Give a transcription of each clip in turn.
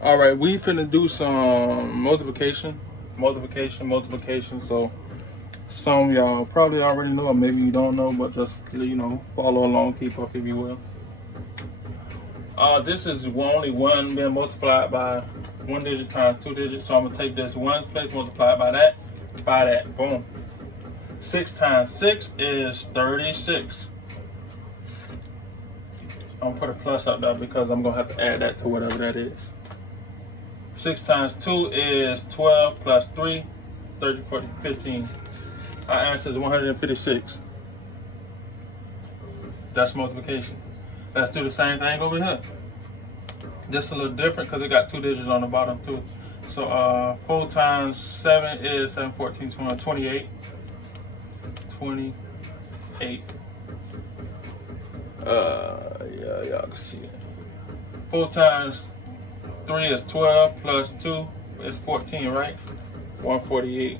All right, we finna do some multiplication. So some y'all probably already know, or maybe you don't know, but just follow along, keep up if you will. This is only one being multiplied by one digit times two digits. So I'm gonna take this ones place, multiply it by that, boom. 6 times 6 is 36. I'm gonna put a plus up there because I'm gonna have to add that to whatever that is. 6 times 2 is 12 plus 3, 30, 40, 15. Our answer is 156. That's multiplication. Let's do the same thing over here. Just a little different because it got two digits on the bottom too. So 4 times 7 is 7, 14, 21, 28. 28. Yeah, y'all can see it. 4 times 3 is 12 plus 2 is 14, right? 148.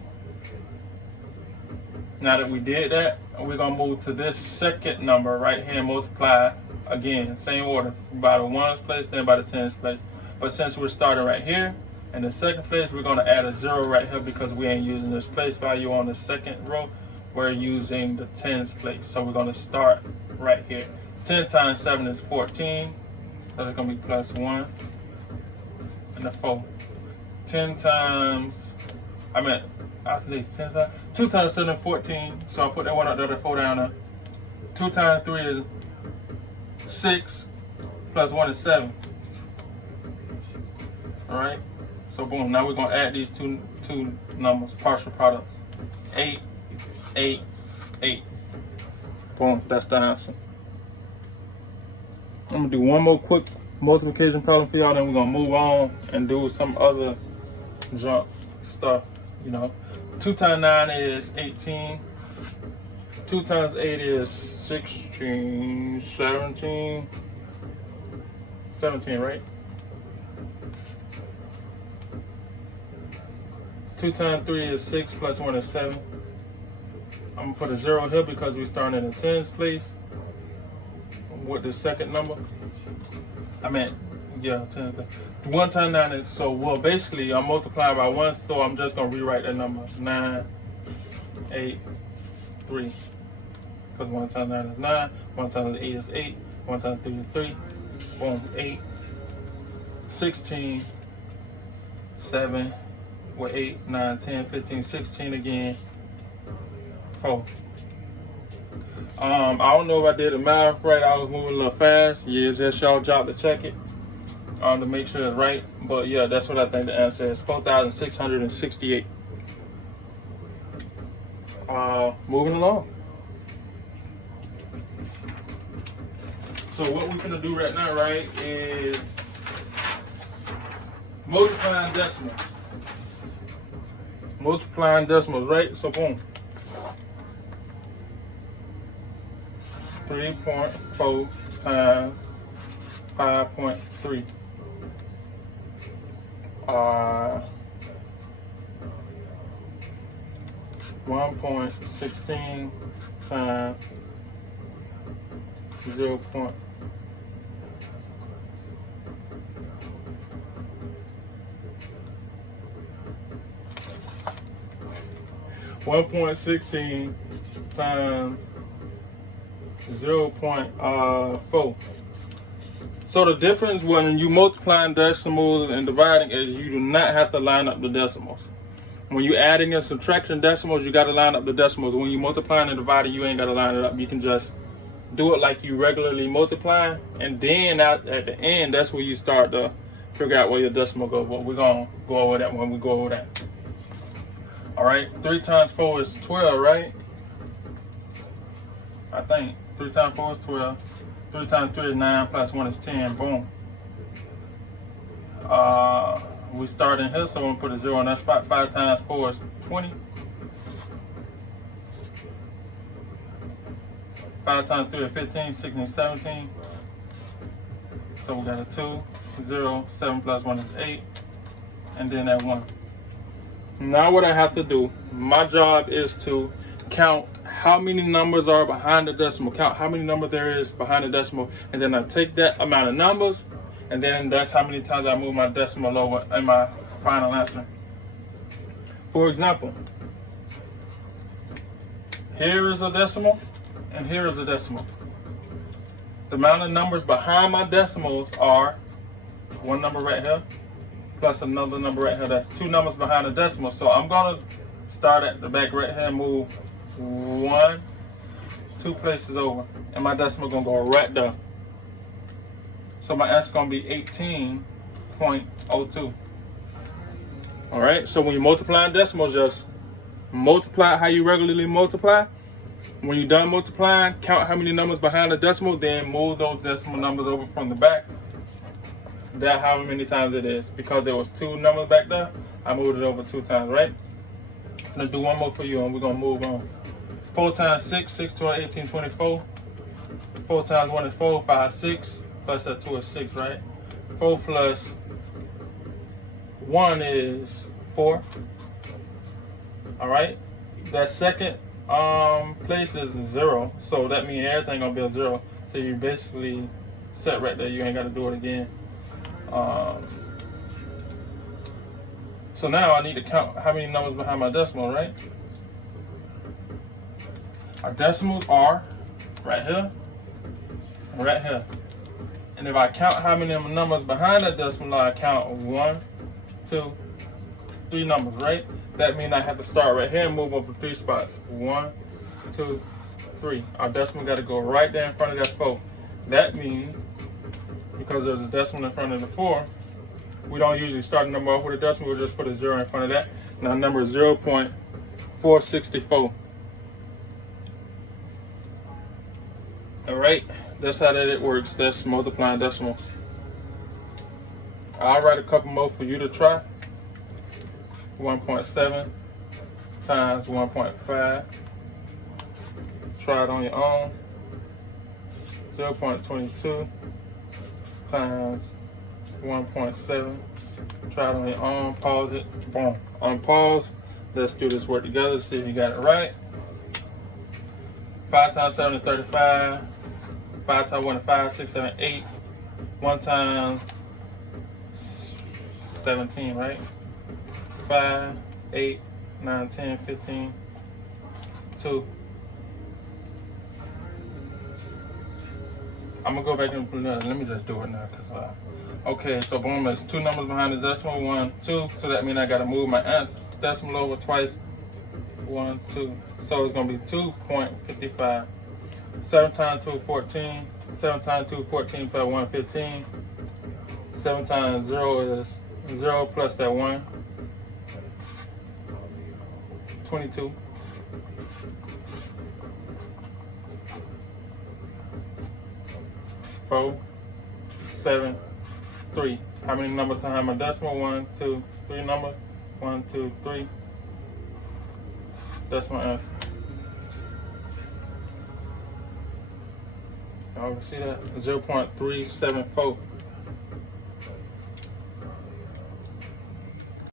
Now that we did that, we're gonna move to this second number right here and multiply again, same order, by the ones place, then by the tens place. But since we're starting right here in the second place, we're gonna add a 0 right here because we ain't using this place value on the second row. We're using the tens place. So we're gonna start right here. 10 times 7 is 14. So it's gonna be plus 1 and a 4. 10 times, actually 10 times, 2 times 7 is 14. So I put that one up there, the 4 down there. 2 times 3 is 6, plus 1 is 7. Alright? So boom, now we're gonna add these two numbers, partial products. 8, 8, 8. Boom, that's the answer. I'm gonna do one more quick multiplication problem for y'all, then we're gonna move on and do some other junk stuff, 2 times 9 is 18. 2 times 8 is 16, 17, right? 2 times 3 is 6, plus 1 is 7. I'm gonna put a 0 here because we're starting in the tens place with the second number. Tens. 1 times 9 is, basically I'm multiplying by 1, so I'm just gonna rewrite that number. 9, 8, 3. Because 1 times 9 is 9, 1 times 8 is 8, 1 times 3 is 3, boom, 8, 16, 7, with 8, 9, 10, 15, 16 again, 4. I don't know if I did the math right, I was moving a little fast. Yeah, it's just y'all job to check it to make sure it's right. But yeah, that's what I think the answer is, 4,668. Moving along. So what we're gonna do right now, right, is multiplying decimals. Multiplying decimals, right? So boom. 3.4 times 5.3. 1.16 times 0. 1.16 times 0.4. So the difference when you multiplying decimals and dividing is you do not have to line up the decimals. When you adding and subtracting decimals, you got to line up the decimals. When you multiplying and dividing, you ain't got to line it up. You can just do it like you regularly multiply, and then at the end, that's where you start to figure out where your decimal goes. But we're gonna go over that when we go over that. All right, 3 times 4 is 12, right? I think 3 times 4 is 12. 3 times 3 is 9, plus 1 is 10. Boom. We start in here, so we're gonna put a 0 in that spot. 5 times 4 is 20. 5 times 3 is 15, 16 is 17. So we got a 2, 0, 7 plus 1 is 8, and then that 1. Now what I have to do, my job is to count how many numbers are behind the decimal, count how many numbers there is behind the decimal, and then I take that amount of numbers And then that's how many times I move my decimal over in my final answer. For example, here is a decimal, and here is a decimal. The amount of numbers behind my decimals are one number right here, plus another number right here. That's two numbers behind the decimal. So I'm gonna start at the back right here and move 1, 2 places over, and my decimal gonna go right there. So my answer gonna be 18.02. All right. So when you multiply decimals, just multiply how you regularly multiply. When you're done multiplying, count how many numbers behind the decimal, then move those decimal numbers over from the back. That however many times it is. Because there was 2 numbers back there, I moved it over 2 times, right? Let's do one more for you and we're gonna move on. 4 times 6, 6, 12, 18, 24. 4 times 1 is 4, 5, 6. Plus that 2 is 6, right? 4 plus 1 is 4. All right? That second place is 0. So that means everything gonna be a 0. So you basically set right there. You ain't gotta do it again. So now I need to count how many numbers behind my decimal, right? Our decimals are right here and right here. And if I count how many numbers behind the decimal, I count 1, 2, 3 numbers, right? That means I have to start right here and move over 3 spots. 1, 2, 3. Our decimal got to go right there in front of that 4. That means, because there's a decimal in front of the 4, we don't usually start a number off with a decimal. We'll just put a 0 in front of that. Now number is 0.464. All right, that's how that it works. That's multiplying decimals. I'll write a couple more for you to try. 1.7 times 1.5. Try it on your own. 0.22 times 1.7. Try it on your own. Pause it. Boom. Unpause. Let's do this work together. See if you got it right. 5 times 7 is 35. 5 times 1 is 5, 6, 7, 8. 1 times 17, right? 5, 8, 9, 10, 15, 2. I'm gonna go back and put another. Let me just do it now. Okay, so boom, there's 2 numbers behind the decimal. 1, 2. So that means I gotta move my decimal over twice. 1, 2. So it's gonna be 2.55. 7 times 2 is 14. 7 times 2 is 14 plus 1 is 15. 7 times 0 is 0 plus that 1. 22. 4, 7, 3. How many numbers behind my decimal? 1, 2, 3 numbers. 1, 2, 3. That's my answer. Y'all can see that? 0.374.